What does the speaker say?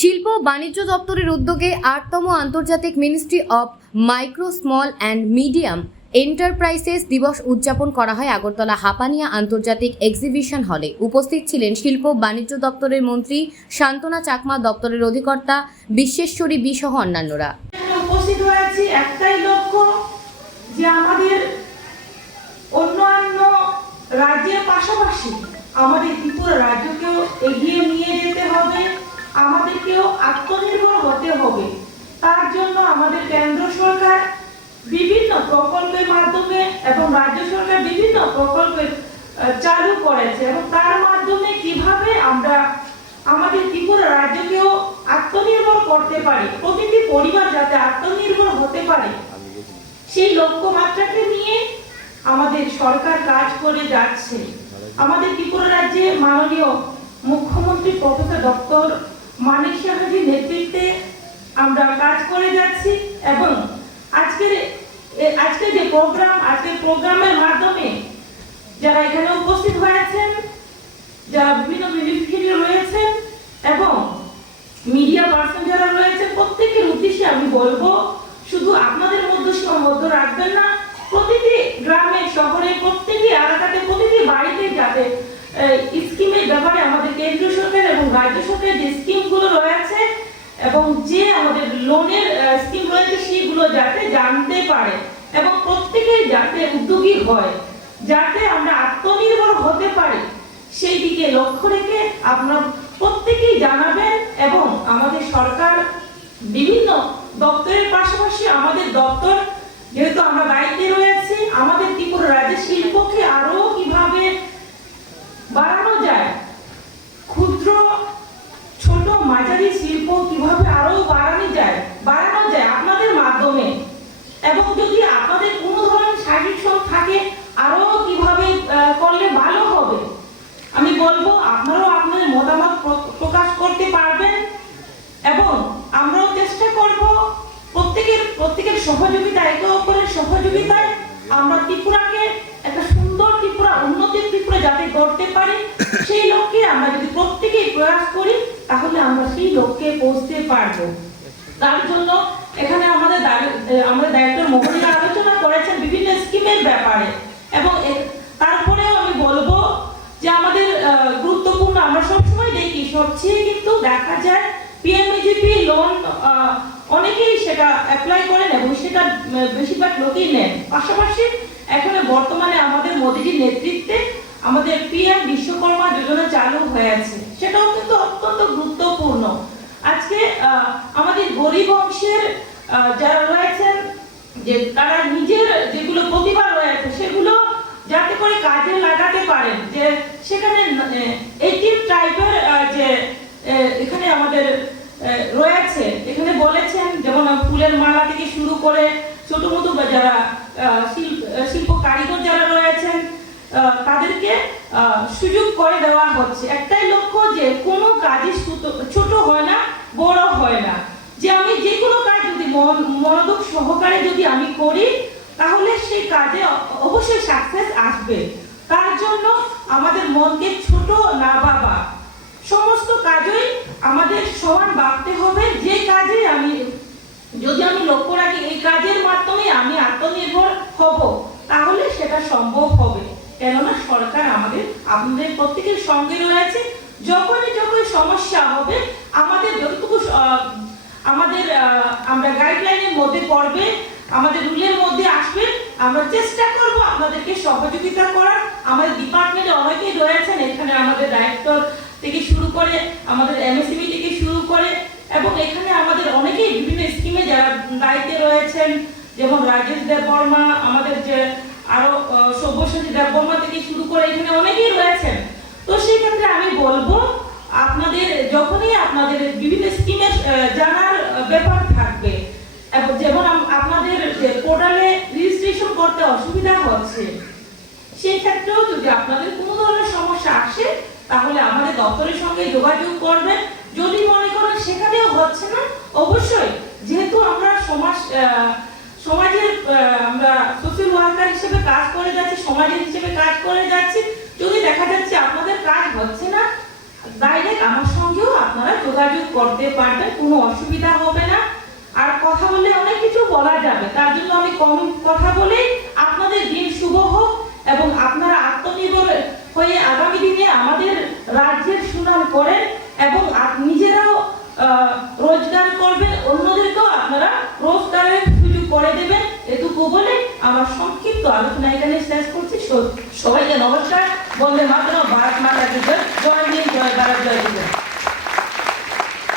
শিল্প বাণিজ্য দপ্তরের উদ্যোগে ৮তম আন্তর্জাতিক ministry of micro small and medium enterprises দিবস উদযাপন করা হয় আগরতলা হাপানিয়া আন্তর্জাতিক এক্সিবিশন হলে। উপস্থিত ছিলেন শিল্প বাণিজ্য দপ্তরের মন্ত্রী শান্তনা চাকমা, দপ্তরের অধিকর্তা বিশ্বেশ্বরী বি সহ অন্যান্যরা। উপস্থিত হয়েছি একটাই লক্ষ্য, যে আমাদের অন্যান্য রাজ্যের পাশাপাশি আমাদের ত্রিপুরা রাজ্যকেও এগিয়ে নিয়ে যেতে হবে, আমাদেরকেও আত্মনির্ভর হতে হবে। তার জন্য আমাদের কেন্দ্র সরকার বিভিন্ন প্রকল্পের মাধ্যমে এবং রাজ্য সরকার বিভিন্ন প্রকল্প চালু করেছে, এবং তার মাধ্যমে কিভাবে আমরা আমাদের ত্রিপুরা রাজ্যকেও আত্মনির্ভর করতে পারি, প্রতিটি পরিবার যাতে আত্মনির্ভর হতে পারে, সেই লক্ষ্যমাত্রাকে নিয়ে আমাদের সরকার কাজ করে যাচ্ছে। আমাদের ত্রিপুরা রাজ্যে মাননীয় মুখ্যমন্ত্রী প্রফেসর ডক্টর মানিক সাহাজির নেতৃত্বে আমরা কাজ করে যাচ্ছি, এবং আজকে যে প্রোগ্রামের মাধ্যমে যারা এখানে উপস্থিত হয়েছেন, যারা বিভিন্ন মিনিস্ট্রি রয়েছেন এবং মিডিয়া পার্সন যারা রয়েছেন, প্রত্যেকের উদ্দেশ্যে আমি বলবো, শুধু আপনাদের মধ্যে সীমাবদ্ধ রাখবেন না, প্রতিটি গ্রামে শহরে প্রত্যেকটি এলাকাতে প্রতিটি বাড়িতে যাতে স্কিমের ব্যাপারে আমাদের কেন্দ্র সরকার এবং রাজ্য সরকারের যে স্কিমগুলো রয়েছে এবং যে আমাদের লোনের স্কিম রয়েছে সেগুলো যাতে জানতে পারে এবং প্রত্যেকেই যাতে উদ্যোগী হয়, যাতে আমরা আত্মনির্ভর হতে পারি, সেই দিকে লক্ষ্য রেখে আপনারা প্রত্যেকেই জানাবেন। এবং আমাদের সরকার বিভিন্ন দপ্তরের পাশাপাশি আমাদের দপ্তর, যেহেতু আমরা দায়িত্বে রয়েছি, আমাদের ত্রিপুরা রাজ্যের শিল্পকে আরো কিভাবে বাড়ানো যায়, ক্ষুদ্র ছোট মাঝারি শিল্প কিভাবে আরো বাড়ানো যায় আপনাদের মাধ্যমে, এবং যদি আপনাদের কোনো ধরনের সাজেশন থাকে আরো কিভাবে করলে ভালো হবে, আমি বলবো আপনারাও আপনাদের মতামত প্রকাশ করতে পারবেন, এবং আমরাও চেষ্টা করব প্রত্যেকের সহযোগিতা, একে অপরের সহযোগিতায় আমরা ত্রিপুরাকে একটা সুন্দর ত্রিপুরা, উন্নতির ত্রিপুরা যাতে করতে পারি, সেই লক্ষ্যে আমরা যদি প্রত্যেকেই প্রয়াস করি তাহলে আমরা সেই লক্ষ্যে পৌঁছতে পারবো। তার জন্য এখানে আমাদের ডাইরেক্টর মহোদয় আলোচনা করেছেন বিভিন্ন স্কিমের ব্যাপারে, এবং তারপরেও আমি বলবো যে আমাদের গুরুত্বপূর্ণ, আমরা সবসময় দেখি সবচেয়ে কিন্তু দেখা যায় পিএমএজিপি লোন অনেকেই সেটা অ্যাপ্লাই করেন এবং সেটা বেশিরভাগ লোকই নেন। পাশাপাশি এখন বর্তমানে আমাদের মোদিজির নেতৃত্বে আমাদের পিএম বিশ্বকর্মা যোজনা চালু হয়েছে, সেটাও কিন্তু অত্যন্ত গুরুত্বপূর্ণ। আজকে আমাদের গরিব অংশের যারা রয়েছেন, যে তারা নিজের যেগুলো প্রতিভা রয়েছে সেগুলো যাতে করে কাজে লাগাতে পারেন, যে সেখানে 18 টাইপের যে এখানে আমাদের রয়েছে, এখানে বলেছেন যেমন ফুলের মালা থেকে শুরু করে ছোট মতো যারা শিল্প কারিগর যারা রয়েছেন তাদেরকে সুযোগ করে দেওয়া হচ্ছে। একটাই লক্ষ্য, যে কোনো কাজই ছোট হয় না, বড় হয় না, যে আমি যে কোনো কাজ যদি মনোযোগ সহকারে যদি আমি করি তাহলে সেই কাজে অবশ্যই সাকসেস আসবে। তার জন্য আমাদের মনকে ছোট না ভাবা, সমস্ত কাজই আমাদের সমান ভাবতে হবে। যে কাজে যদি আমি লক্ষ্য রাখি এই কাজের মাধ্যমে আমি আত্মনির্ভর হব, তাহলে সেটা সম্ভব হবে। কেননা সরকার আপনাদের প্রত্যেকের সঙ্গে রয়েছে। যখনই সমস্যা হবে, আমাদের যতটুকু আমরা গাইডলাইনের মধ্যে পড়বে, আমাদের রুলের মধ্যে আসবে, আমরা চেষ্টা করব আপনাদেরকে সহযোগিতা করার। আমাদের ডিপার্টমেন্টে অনেকেই রয়েছেন, এখানে আমাদের ডাইরেক্টর থেকে শুরু করে আমাদের এমএসএমই থেকে শুরু করে, এবং এখানে আমাদের অনেকেই বিভিন্ন স্কিমে যারা দায়িত্বে রয়েছেন, যেমন রাজেশ দেববর্মা, আমাদের যে আরো সব্যসাচী দেববর্মা থেকে শুরু করে এখানে অনেকেই রয়েছেন। তো সেই ক্ষেত্রে আমি বলবো, আপনাদের যখনই আপনাদের বিভিন্ন স্কিমের জানার ব্যাপার থাকবে, এবং যেমন আপনাদের পোর্টালে রেজিস্ট্রেশন করতে অসুবিধা হচ্ছে, সেই ক্ষেত্রেও যদি আপনাদের কোনো ধরনের সমস্যা আসে তাহলে আমাদের দপ্তরের সঙ্গে যোগাযোগ করবেন। যদি মনে করেন সেখানেও হচ্ছে না, অবশ্যই যেহেতু আমরা সমাজের আমরা সোশ্যাল ওয়ার্কার হিসেবে কাজ করে যাচ্ছি, সমাজের হিসেবে কাজ করে যাচ্ছি, যদি দেখা যাচ্ছে আপনাদের কাজ হচ্ছে না, ডাইরেক্ট আমার সঙ্গেও আপনারা যোগাযোগ করতে পারবেন, কোনো অসুবিধা হবে না। আর কথা বললে অনেক কিছু বলা যাবে, তার জন্য আমি কম কথা বলে আপনাদের দিন শুভ হোক এবং আপনারা আত্মনির্ভর হয়ে আগামী দিনে আমাদের রাজ্যের সুনাম করেন এবং নিজেরাও রোজগার করবেন, অন্যদেরকেও আপনারা রোজগারের সুযোগ করে দেবেন। এটুকু বলে আমার সংক্ষিপ্ত আলোচনা এখানে শেষ করছি। সবাইকে নমস্কার। বন্দে মাতরম, ভারত মাতা কি জয়, জয় হিন্দ, জয় ভারত, জয় বিজয়।